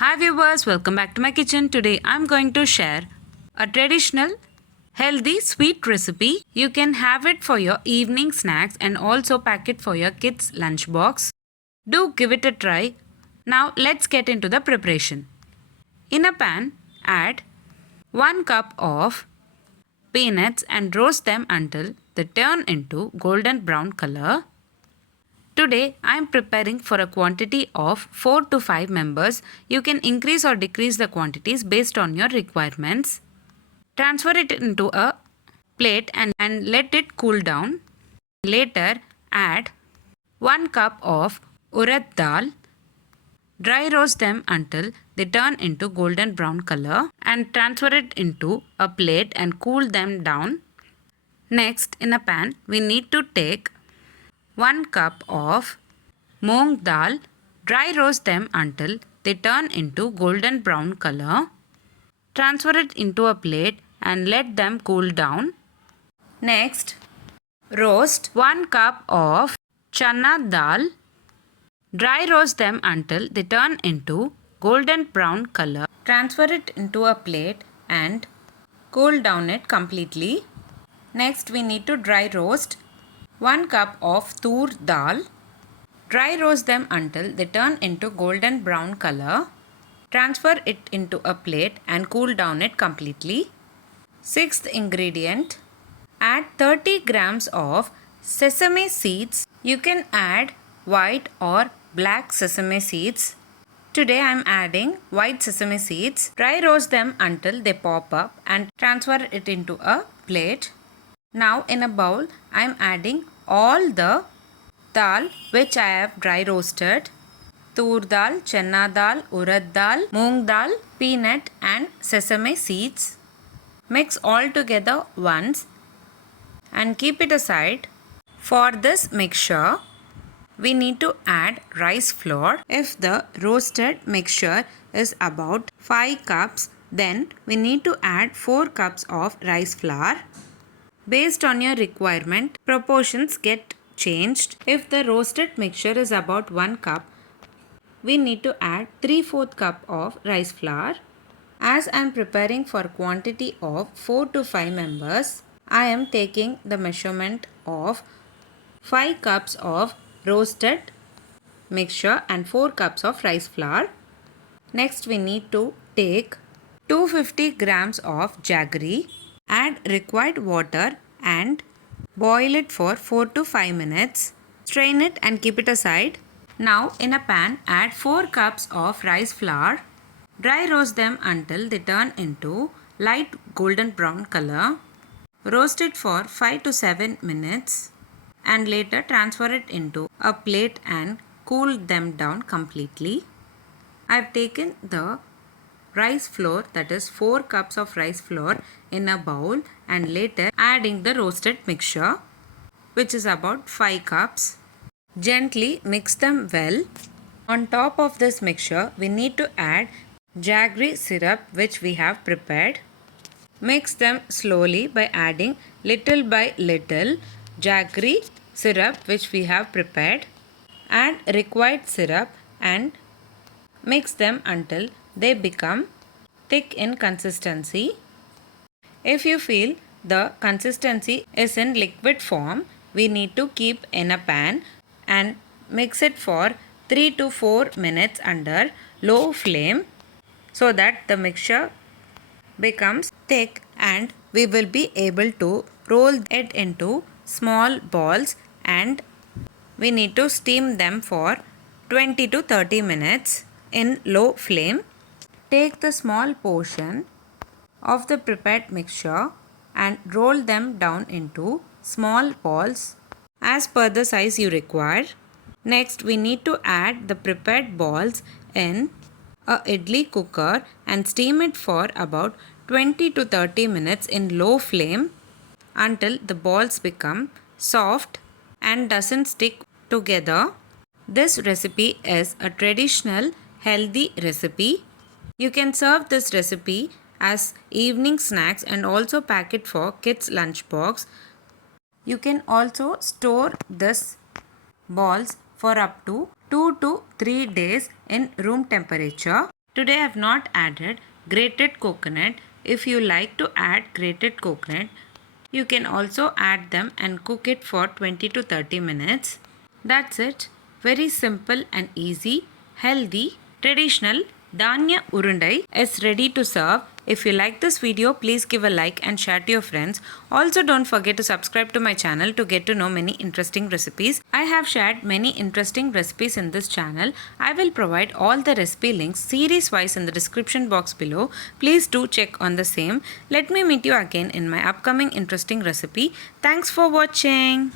Hi viewers, welcome back to my kitchen. Today I'm going to share a traditional healthy sweet recipe. You can have it for your evening snacks and also pack it for your kids lunchbox. Do give it a try. Now let's get into the preparation. In a pan, add 1 cup of peanuts and roast them until they turn into golden brown color. Today I am preparing for a quantity of 4 to 5 members. You can increase or decrease the quantities based on your requirements. Transfer it into a plate and let it cool down. Later add 1 cup of urad dal. Dry roast them until they turn into golden brown color and transfer it into a plate and cool them down. Next, in a pan we need to take 1 cup of moong dal. Dry roast them until they turn into golden brown color. Transfer it into a plate and let them cool down. Next, roast 1 cup of chana dal. Dry roast them until they turn into golden brown color. Transfer it into a plate and cool down it completely. Next, we need to dry roast 1 cup of tur dal. Dry roast them until they turn into golden brown color. Transfer it into a plate and cool down it completely. Sixth ingredient, add 30 grams of sesame seeds. You can add white or black sesame seeds. Today I am adding white sesame seeds. Dry roast them until they pop up and transfer it into a plate. Now in a bowl I am adding all the dal which I have dry roasted. Tur dal, chana dal, urad dal, moong dal, peanut and sesame seeds. Mix all together once and keep it aside. For this mixture, we need to add rice flour. If the roasted mixture is about 5 cups, then we need to add 4 cups of rice flour. Based on your requirement, proportions get changed. If the roasted mixture is about 1 cup, we need to add 3/4 cup of rice flour. As I am preparing for quantity of 4 to 5 members, I am taking the measurement of 5 cups of roasted mixture and 4 cups of rice flour. Next we need to take 250 grams of jaggery. Add required water and boil it for 4 to 5 minutes. Strain it and keep it aside. Now in a pan add 4 cups of rice flour. Dry roast them until they turn into light golden brown color. Roast it for 5 to 7 minutes and later transfer it into a plate and cool them down completely. I have taken the rice flour, that is 4 cups of rice flour in a bowl and later adding the roasted mixture which is about 5 cups. Gently mix them well. On top of this mixture we need to add jaggery syrup which we have prepared. Mix them slowly by adding little by little jaggery syrup which we have prepared. Add required syrup and mix them until they become thick in consistency. If you feel the consistency is in liquid form, we need to keep in a pan and mix it for 3 to 4 minutes under low flame so that the mixture becomes thick and we will be able to roll it into small balls and we need to steam them for 20 to 30 minutes in low flame. Take the small portion of the prepared mixture and roll them down into small balls as per the size you require. Next we need to add the prepared balls in a idli cooker and steam it for about 20 to 30 minutes in low flame until the balls become soft and doesn't stick together. This recipe is a traditional healthy recipe. You can serve this recipe as evening snacks and also pack it for kids lunchbox. You can also store this balls for up to 2 to 3 days in room temperature. Today I have not added grated coconut. If you like to add grated coconut, you can also add them and cook it for 20 to 30 minutes. That's it. Very simple and easy, healthy, traditional Dhanya Urundai is ready to serve. If you like this video, please give a like and share to your friends. Also, don't forget to subscribe to my channel to get to know many interesting recipes. I have shared many interesting recipes in this channel. I will provide all the recipe links series wise in the description box below. Please do check on the same. Let me meet you again in my upcoming interesting recipe. Thanks for watching.